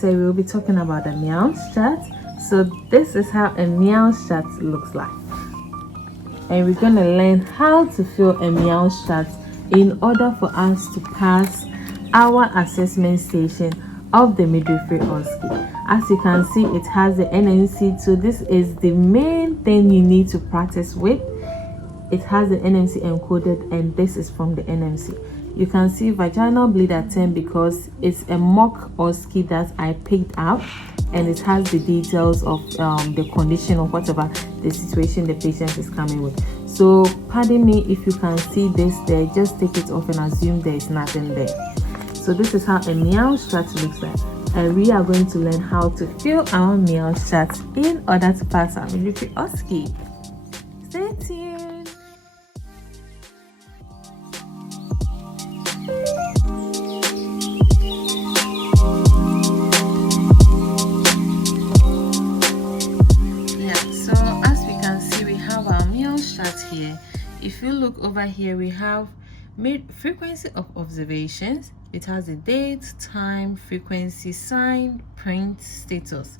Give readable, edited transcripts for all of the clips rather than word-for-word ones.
So we'll be talking about the Meows chart. So this is how a Meows chart looks like. And we're going to learn how to fill a Meows chart in order for us to pass our assessment station of the midwifery Osce. As you can see, it has the NMC, so this is the main thing you need to practice with. It has the NMC encoded, and this is from the NMC. You can see vaginal bleed at 10 because it's a mock Osce that I picked out, and it has the details of the condition or whatever the situation the patient is coming with. So pardon me if you can see this there, just take it off and assume there is nothing there. So this is how a Meows chart looks like, and we are going to learn how to fill our Meows chart in order to pass our midwifery Osce. Stay tuned. Here, if you look over here, we have frequency of observations. It has the date, time, frequency, sign, print, status.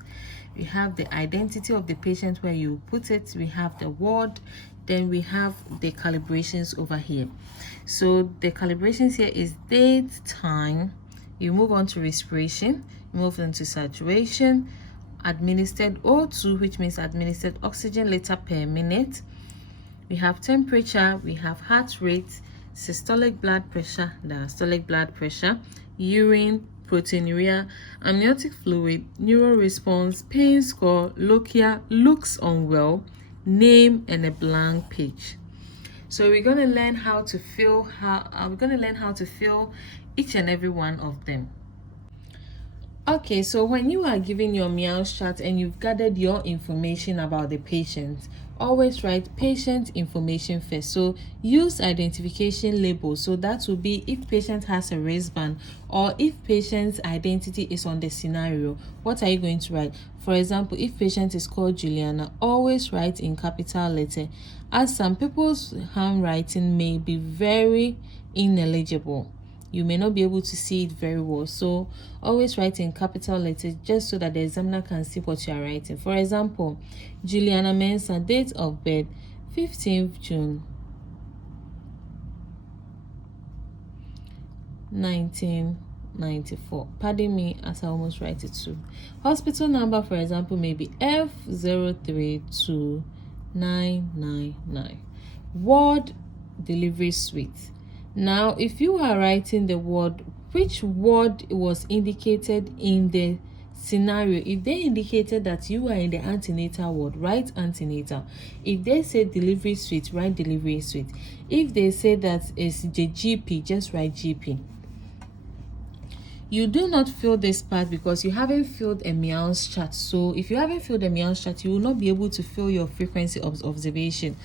We have the identity of the patient where you put it. We have the ward. Then we have the calibrations over here. So the calibrations here is date, time. You move on to respiration, you move on to saturation, administered O2, which means administered oxygen liter per minute. We have temperature, we have heart rate, systolic blood pressure, diastolic blood pressure, urine, proteinuria, amniotic fluid, neural response, pain score, lochia, looks unwell, name, and a blank page. So we're going to learn how to fill each and every one of them. Okay, so when you are giving your Meows chart and you've gathered your information about the patient, always write patient information first. So use identification label. So that will be if patient has a wristband or if patient's identity is on the scenario, what are you going to write? For example, if patient is called Juliana, always write in capital letter, as some people's handwriting may be very ineligible. You may not be able to see it very well, so always write in capital letters just so that the examiner can see what you are writing. For example, Juliana Mensah, date of birth 15th June 1994. Pardon me as I almost write it too. Hospital number, for example, may be F032999. Ward, delivery suite. Now, if you are writing the word, which word was indicated in the scenario, if they indicated that you are in the antenatal ward, write antenatal. If they say delivery suite, write delivery suite. If they say that it's the GP, just write GP. You do not fill this part because you haven't filled a Meows chart. So if you haven't filled a Meows chart, you will not be able to fill your frequency of observation.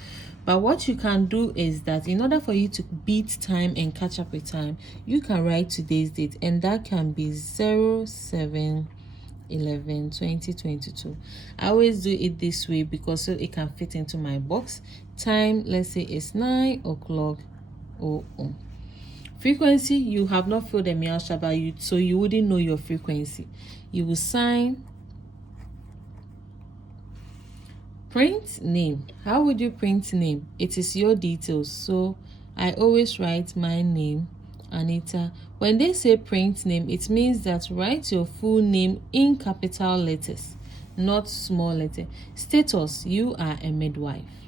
But what you can do is that in order for you to beat time and catch up with time, you can write today's date, and that can be 07/11/2022. I always do it this way because so it can fit into my box. Time, let's say it's 9 o'clock. Frequency, you have not filled the Meows chart, so you wouldn't know your frequency. You will sign. Print name. How would you print name? It is your details. So I always write my name, Anita. When they say print name, it means that write your full name in capital letters, not small letter. Status, you are a midwife.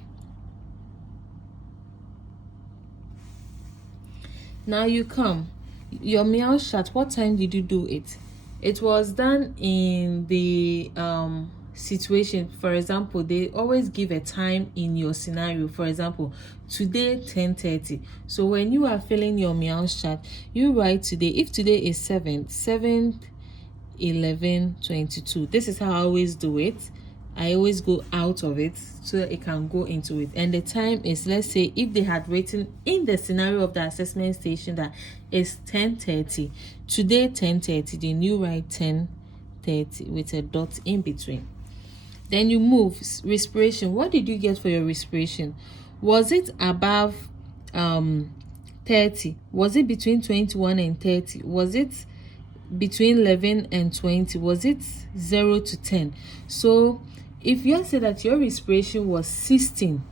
Now you come. Your Meows chart, what time did you do it? It was done in the situation. For example, they always give a time in your scenario. For example, today 10:30. So when you are filling your Meows chart, you write today. If today is 7/11/22, this is how I always do it. I always go out of it so that it can go into it. And the time is, let's say if they had written in the scenario of the assessment station that is 10:30, today 10:30, then you write 10:30 with a dot in between. Then you move. Respiration. What did you get for your respiration? Was it above 30? Was it between 21 and 30? Was it between 11 and 20? Was it 0 to 10? So if you say that your respiration was 16,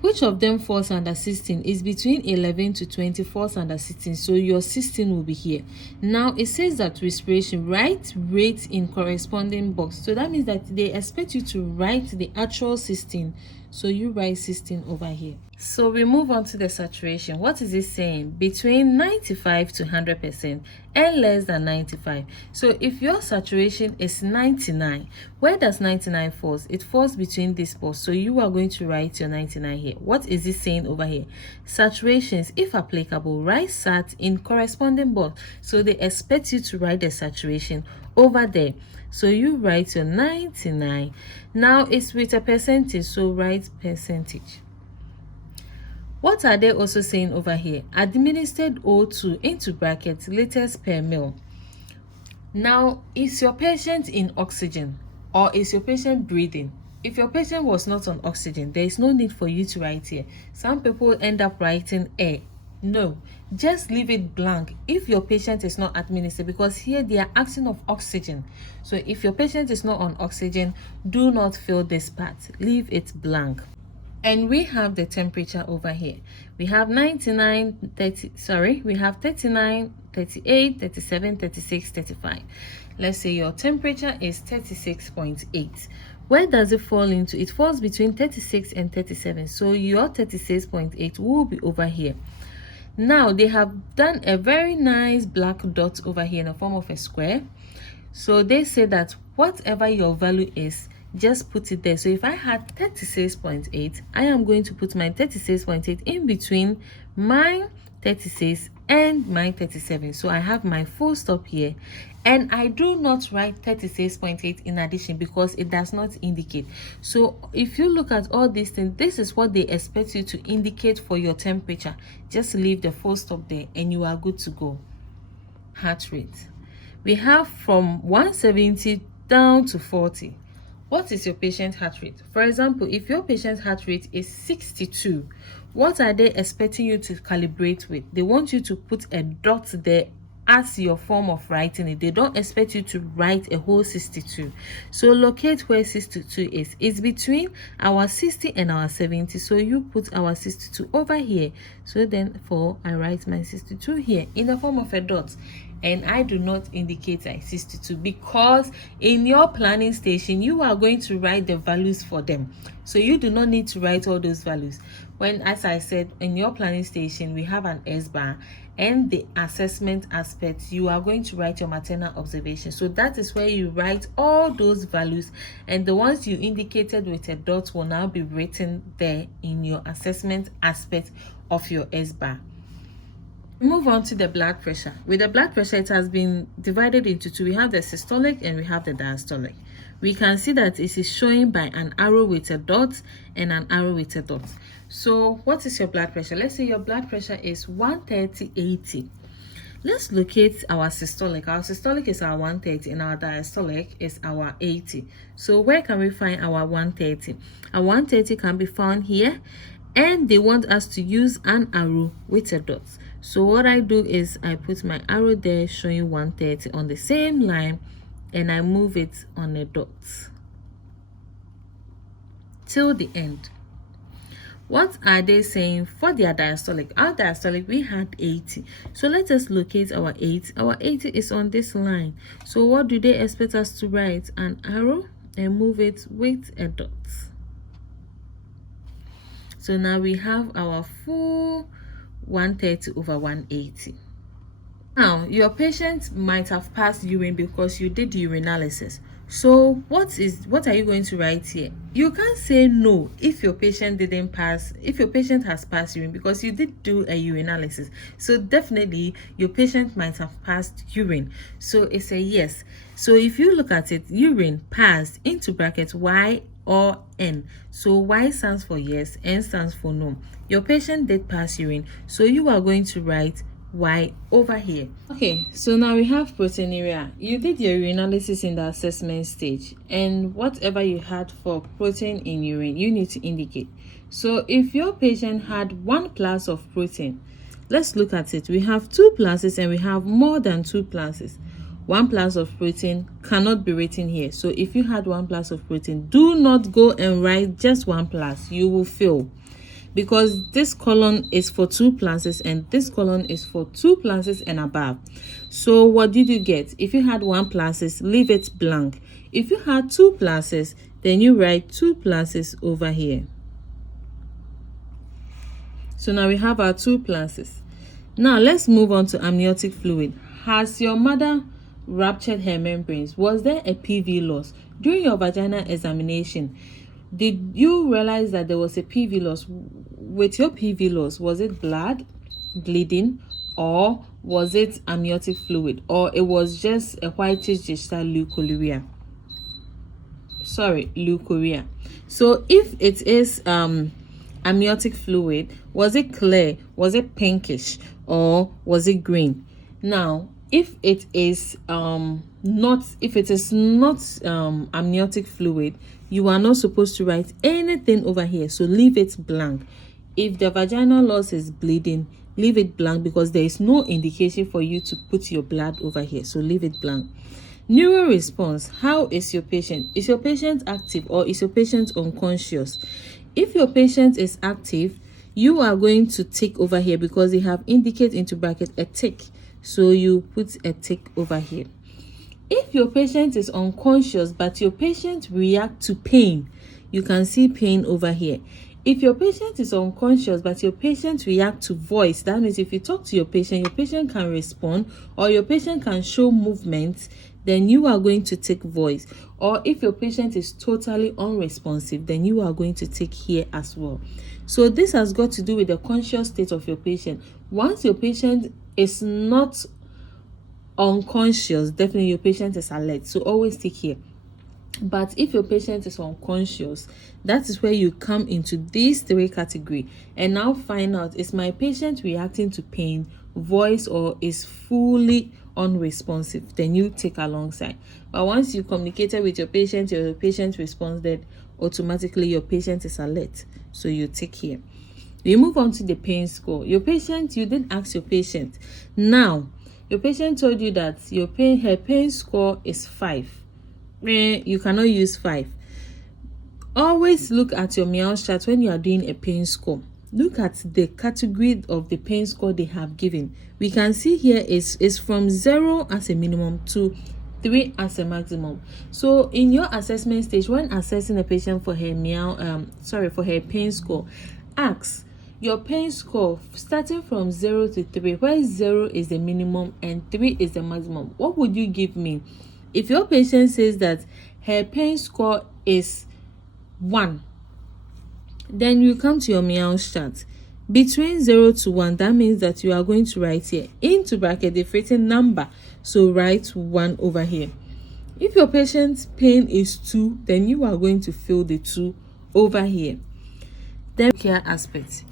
which of them falls under 16? Is between 11 to 20 falls under 16, so your 16 will be here. Now it says that respiration, write rate in corresponding box. So that means that they expect you to write the actual 16, so you write 16 over here. So we move on to the saturation. What is it saying? Between 95 to 100% and less than 95. So if your saturation is 99, where does 99 falls? It falls between this box. So you are going to write your 99 here. What is it saying over here? Saturations, if applicable, write sat in corresponding box. So they expect you to write the saturation over there. So you write your 99. Now it's with a percentage, so write percentage. What are they also saying over here? Administered O2 into brackets liters per mil. Now, is your patient in oxygen or is your patient breathing? If your patient was not on oxygen, there is no need for you to write here. Some people end up writing air. No, just leave it blank if your patient is not administered, because here they are asking of oxygen. So if your patient is not on oxygen, do not fill this part. Leave it blank. And we have the temperature over here. We have 99, 30, we have 39, 38, 37, 36, 35. Let's say your temperature is 36.8. Where does it fall into? It falls between 36 and 37. So your 36.8 will be over here. Now they have done a very nice black dot over here in the form of a square. So they say that whatever your value is, just put it there. So if I had 36.8, I am going to put my 36.8 in between my 36 and my 37. So I have my full stop here, and I do not write 36.8 in addition because it does not indicate. So if you look at all these things, this is what they expect you to indicate for your temperature. Just leave the full stop there and you are good to go. Heart rate, we have from 170 down to 40. What is your patient heart rate? For example, if your patient's heart rate is 62, what are they expecting you to calibrate with? They want you to put a dot there as your form of writing it. They don't expect you to write a whole 62. So locate where 62 is. It's between our 60 and our 70. So you put our 62 over here. So then I write my 62 here in the form of a dot. And I do not indicate a 62 because in your planning station, you are going to write the values for them. So you do not need to write all those values. When, as I said, in your planning station, we have an S bar and the assessment aspect, you are going to write your maternal observation. So that is where you write all those values, and the ones you indicated with a dot will now be written there in your assessment aspect of your S bar. Move on to the blood pressure. With the blood pressure, it has been divided into two. We have the systolic and we have the diastolic. We can see that it is showing by an arrow with a dot and an arrow with a dot. So what is your blood pressure? Let's say your blood pressure is 130/80. Let's locate our systolic. Our systolic is our 130 and our diastolic is our 80. So where can we find our 130? Our 130 can be found here, and they want us to use an arrow with a dot. So what I do is I put my arrow there showing 130 on the same line, and I move it on a dot till the end. What are they saying for their diastolic? Our diastolic, we had 80. So let us locate our 80. Our 80 is on this line. So what do they expect us to write? An arrow and move it with a dot. So now we have our full 130 over 180. Now, your patient might have passed urine because you did urinalysis. So what are you going to write here? You can't say no if your patient didn't pass, if your patient has passed urine, because you did do a urinalysis. So definitely your patient might have passed urine. So it's a yes. So if you look at it, urine passed into brackets Y or N. So Y stands for yes, N stands for no. Your patient did pass urine, so you are going to write Y over here. Okay, so now we have proteinuria. You did your urinalysis in the assessment stage, and whatever you had for protein in urine, you need to indicate. So if your patient had 1 plus of protein, let's look at it. We have 2 pluses and we have more than 2 pluses. 1 plus of protein cannot be written here. So if you had 1 plus of protein, do not go and write just 1 plus. You will fail, because this column is for 2 pluses and this column is for 2 pluses and above. So what did you get? If you had 1 pluses, leave it blank. If you had 2 pluses, then you write 2 pluses over here. So now we have our 2 pluses. Now let's move on to amniotic fluid. Has your mother ruptured her membranes? Was there a PV loss? During your vaginal examination, did you realize that there was a PV loss? With your PV loss, was it blood, bleeding, or was it amniotic fluid, or it was just a whitish gestational leukorrhea? Leukorrhea. So if it is amniotic fluid, was it clear, was it pinkish, or was it green? Now if it is not amniotic fluid, you are not supposed to write anything over here, so leave it blank. If the vaginal loss is bleeding, leave it blank, because there is no indication for you to put your blood over here, so leave it blank. Neural response. How is your patient? Is your patient active or is your patient unconscious? If your patient is active, you are going to tick over here, because they have indicated into bracket a tick, so you put a tick over here. If your patient is unconscious but your patient reacts to pain, you can see pain over here. If your patient is unconscious but your patient reacts to voice, that means if you talk to your patient can respond, or your patient can show movement, then you are going to take voice. Or if your patient is totally unresponsive, then you are going to take here as well. So this has got to do with the conscious state of your patient. Once your patient is not unconscious, definitely your patient is alert, so always take here. But if your patient is unconscious, that is where you come into these 3 categories and now find out, is my patient reacting to pain, voice, or is fully unresponsive? Then you take alongside. But once you communicated with your patient responded, automatically your patient is alert, so you take here. We move on to the pain score. Your patient, you didn't ask your patient. Now your patient told you that her pain score is 5. You cannot use 5. Always look at your Meows chart when you are doing a pain score. Look at the category of the pain score they have given. We can see here is from 0 as a minimum to 3 as a maximum. So in your assessment stage, when assessing a patient for her for her pain score, ask your pain score starting from 0 to 3, where 0 is the minimum and 3 is the maximum. What would you give me? If your patient says that her pain score is 1, then you come to your Meows chart. Between 0 to 1, that means that you are going to write here into bracket the written number, so write 1 over here. If your patient's pain is 2, then you are going to fill the 2 over here. Then care aspect.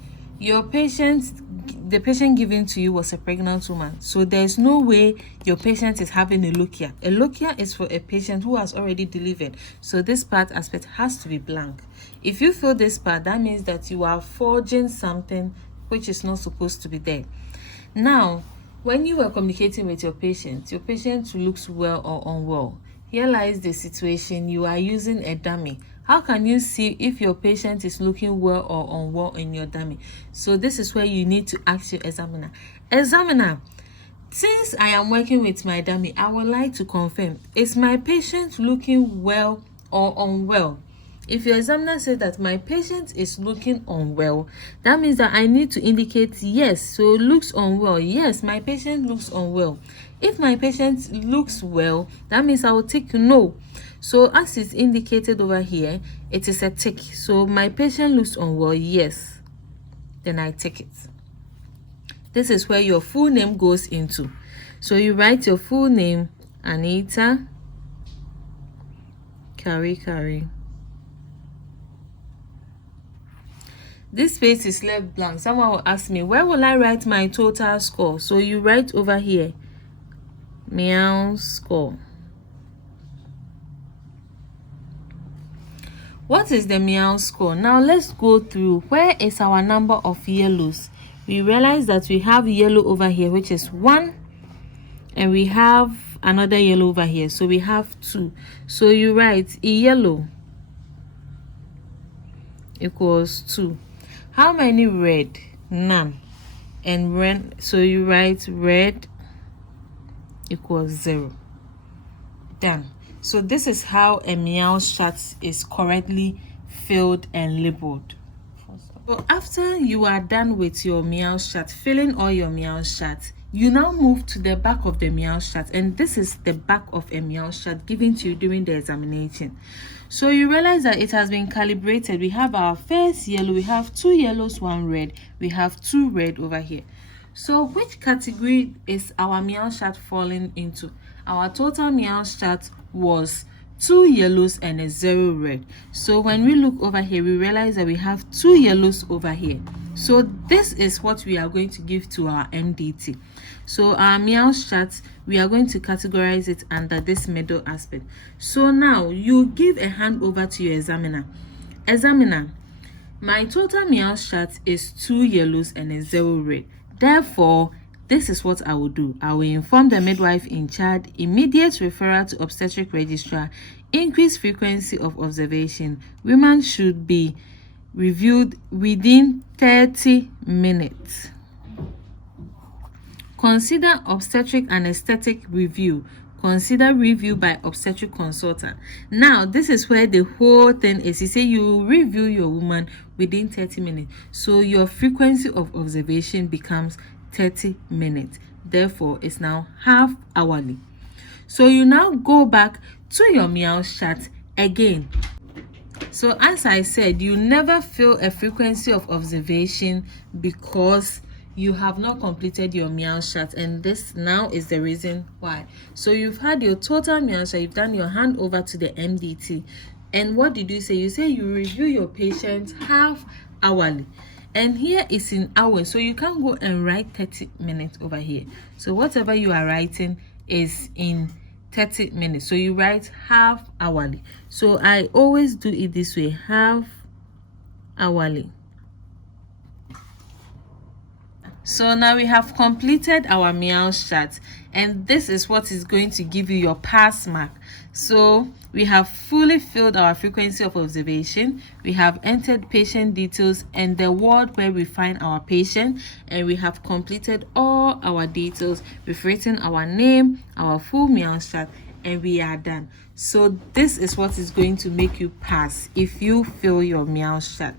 The patient given to you was a pregnant woman, so there's no way your patient is having a lochia. A lochia is for a patient who has already delivered, so this part aspect has to be blank. If you fill this part, that means that you are forging something which is not supposed to be there. Now, when you are communicating with your patient looks well or unwell. Here lies the situation. You are using a dummy. How can you see if your patient is looking well or unwell in your dummy? So this is where you need to ask your examiner. Examiner, since I am working with my dummy, I would like to confirm, is my patient looking well or unwell? If your examiner says that my patient is looking unwell, that means that I need to indicate yes. So looks unwell. Yes, my patient looks unwell. If my patient looks well, that means I will tick no. So as it's indicated over here, it is a tick. So my patient looks unwell, yes. Then I tick it. This is where your full name goes into. So you write your full name, Anita Kari. This space is left blank. Someone will ask me, where will I write my total score? So you write over here, Meows score. What is the Meows score? Now let's go through. Where is our number of yellows? We realize that we have yellow over here, which is 1, and we have another yellow over here, so we have 2. So you write yellow equals 2. How many red? None. And red, so you write red equals 0. Done. So this is how a Meows chart is correctly filled and labeled. So after you are done with your Meows chart, filling all your Meows chart, you now move to the back of the Meows chart, and this is the back of a Meows chart given to you during the examination. So you realize that it has been calibrated. We have our first yellow, we have 2 yellows, 1 red, we have 2 red over here. So which category is our Meows chart falling into? Our total Meows chart was 2 yellows and a 0 red. So when we look over here, we realize that we have 2 yellows over here. So this is what we are going to give to our MDT. So our Meows chart, we are going to categorize it under this middle aspect. So now you give a handover to your examiner. Examiner, my total Meows chart is 2 yellows and a 0 red. Therefore, this is what I will do. I will inform the midwife in charge, immediate referral to obstetric registrar, increased frequency of observation. Women should be reviewed within 30 minutes. Consider obstetric anesthetic review. Consider review by obstetric consultant. Now, this is where the whole thing is. You say you review your woman within 30 minutes. So your frequency of observation becomes 30 minutes. Therefore, it's now half hourly. So you now go back to your Meows chart again. So as I said, you never fill a frequency of observation because you have not completed your Meows chart, and this now is the reason why. So you've had your total Meows chart, you've done your handover to the MDT, and what did you say? You say you review your patient half hourly, and here is in hours, so you can't go and write 30 minutes over here. So whatever you are writing is in 30 minutes, so you write half hourly. So I always do it this way, half hourly. So now we have completed our Meows chart, and this is what is going to give you your pass mark. So we have fully filled our frequency of observation, we have entered patient details and the ward where we find our patient, and we have completed all our details. We've written our name, our full Meows chart, and we are done. So this is what is going to make you pass if you fill your Meows chart.